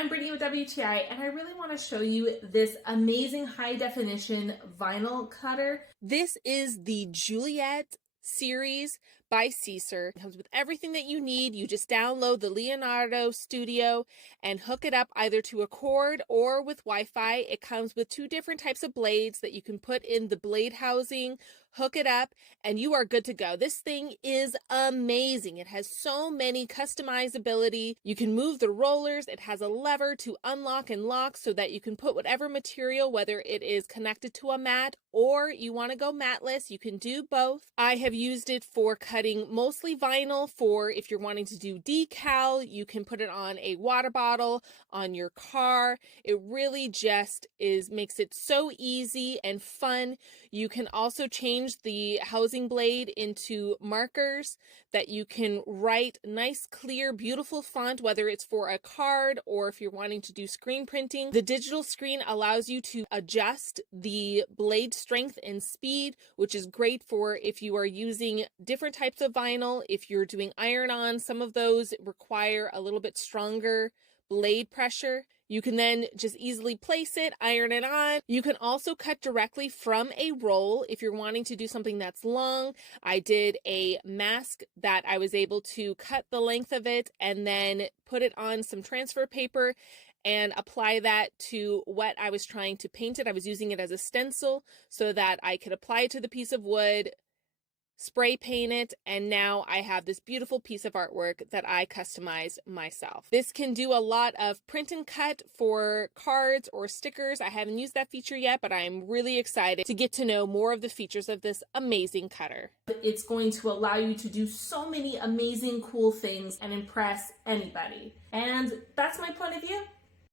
I'm Brittany with WTI, and I really want to show you this amazing high definition vinyl cutter. This is the Juliet series by Siser. It comes with everything that you need. You just download the Leonardo Studio and hook it up either to a cord or with Wi-Fi. It comes with two different types of blades that you can put in the blade housing, hook it up, and you are good to go. This thing is amazing. It has so many customizability. You can move the rollers. It has a lever to unlock and lock so that you can put whatever material, whether it is connected to a mat or you want to go matless, you can do both. I have used it for cutting mostly vinyl. For if you're wanting to do decal, you can put it on a water bottle, on your car. It really just makes it so easy and fun. You can also change the housing blade into markers that you can write nice, clear, beautiful font, whether it's for a card or if you're wanting to do screen printing. The digital screen allows you to adjust the blade strength and speed, which is great for if you are using different types of vinyl. If you're doing iron-on, some of those require a little bit stronger blade pressure. You can then just easily place it, iron it on. You can also cut directly from a roll if you're wanting to do something that's long. I did a mask that I was able to cut the length of it and then put it on some transfer paper and apply that to what I was trying to paint it. I was using it as a stencil so that I could apply it to the piece of wood, spray paint it, and now I have this beautiful piece of artwork that I customized myself. This can do a lot of print and cut for cards or stickers. I haven't used that feature yet, but I'm really excited to get to know more of the features of this amazing cutter. It's going to allow you to do so many amazing, cool things and impress anybody. And that's my point of view.